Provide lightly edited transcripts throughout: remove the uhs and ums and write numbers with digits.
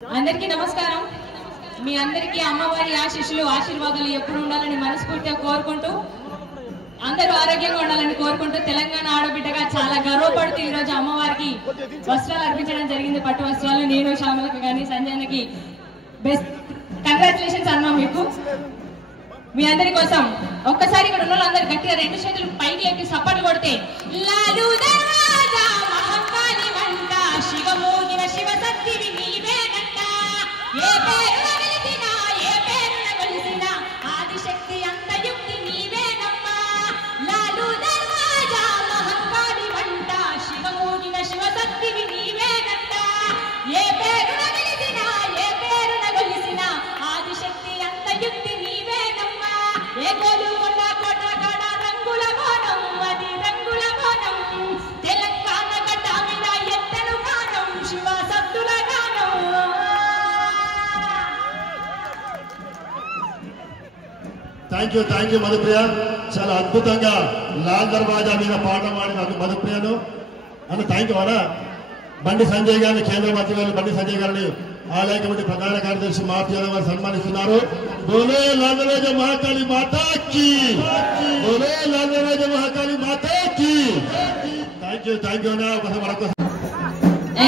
అందరికీ నమస్కారం। మీ అందరికీ అమ్మవారి ఆశీస్సులు ఆశీర్వాదాలు ఎప్పుడు ఉండాలని మనస్ఫూర్తిగా కోరుకుంటూ అందరూ ఆరోగ్యంగా ఉండాలని కోరుకుంటూ తెలంగాణ ఆడబిడ్డగా చాలా గర్వపడుతూ ఈ రోజు అమ్మవారికి వస్త్రాలు అర్పించడం జరిగింది। పట్టు వస్త్రాలు నేను శ్యామలకు గాని సంజయనకి బెస్ట్ కంగ్రాచులేషన్స్ అన్నా మీకు। మీ అందరి కోసం ఒక్కసారి ఇక్కడ ఉన్న వాళ్ళందరూ గట్టిగా రెండు చేతులు పైకి లేపి సపోర్ట్ కొడితే లాలు దర్వాజా మహంకాళి వంట శివమోగిన శివశక్తివి నీవేనంట ఏ పేరున వెలిసినా ఏ పేరున కొలిసినా ఆదిశక్తి అంత యుక్తి నీవేనమ్మా లాలు దర్వాజా మహంకాళి వంట శివమోగిన శివశక్తివి నీవేనంట ఏ పేరున వెలిసినా ఏ పేరున కొలిసినా ఆదిశక్తి అంత యుక్తి నీవేనమ్మా ఏ గోలుకొండ కోట కాడ రంగుల బోనం అది రంగుల బోనం తెలంగాణ గడ్డ మీద ఎత్తను గానం శివ సత్తుల గానం। థ్యాంక్ యూ మధుప్రియ, చాలా అద్భుతంగా లాల్ దర్వాజా మీద పాట పాడిన మధుప్రియను అన్న థ్యాంక్ యూ అన్నా। బండి సంజయ్ గారిని కేంద్ర మంత్రి గారు బండి సంజయ్ గారిని ఆలయ కమిటీ ప్రధాన కార్యదర్శి మారుతి యాదవ్ గారు సన్మానిస్తున్నారు। బోలో లాల్ దర్వాజా మహాకాళి మాతాకి, బోలో లాల్ దర్వాజా మహాకాళి మాతాకి। థ్యాంక్ యూ అన్నా। ఒకసారి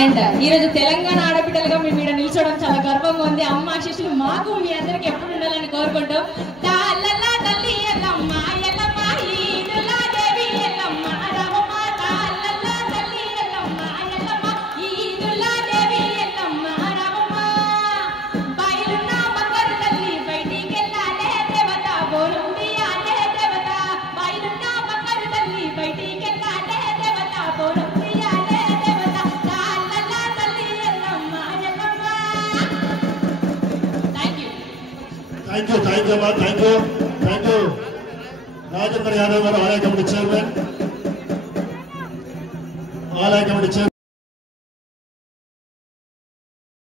అండ్ ఈ రోజు తెలంగాణ ఆడబిడ్డలుగా మేము ఇక్కడ నిల్చోవడం చాలా గర్వంగా ఉంది। అమ్మ ఆశీస్సులు మాకు మీ అందరికి ఎప్పుడు ఉండాలని కోరుకుంటూ తాళ్ళల్లా తల్లి ఎల్లమ్మ ఎల్లమ్మ ఈదులా దేవి ఎల్లమ్మ రామమ్మ తాళ్ళల్లా తల్లి ఎల్లమ్మ ఎల్లమ్మ ఈదులా దేవి ఎల్లమ్మ రామమ్మ బయలున్న బంగారు తల్లి బయటికి వెళ్ళాలే దేవత బోరుండియాలే దేవత బయలున్న బంగారు తల్లి బయటికి వెళ్ళాలే దేవత బోరుండియాలే దేవత తాళ్ళల్లా తల్లి ఎల్లమ్మ ఎల్లమ్మ। థ్యాంక్ యూ అమ్మా, థ్యాంక్ యూ రాజేంద్ర యాదవ్ గారు ఆలయ కమిటీ చైర్మన్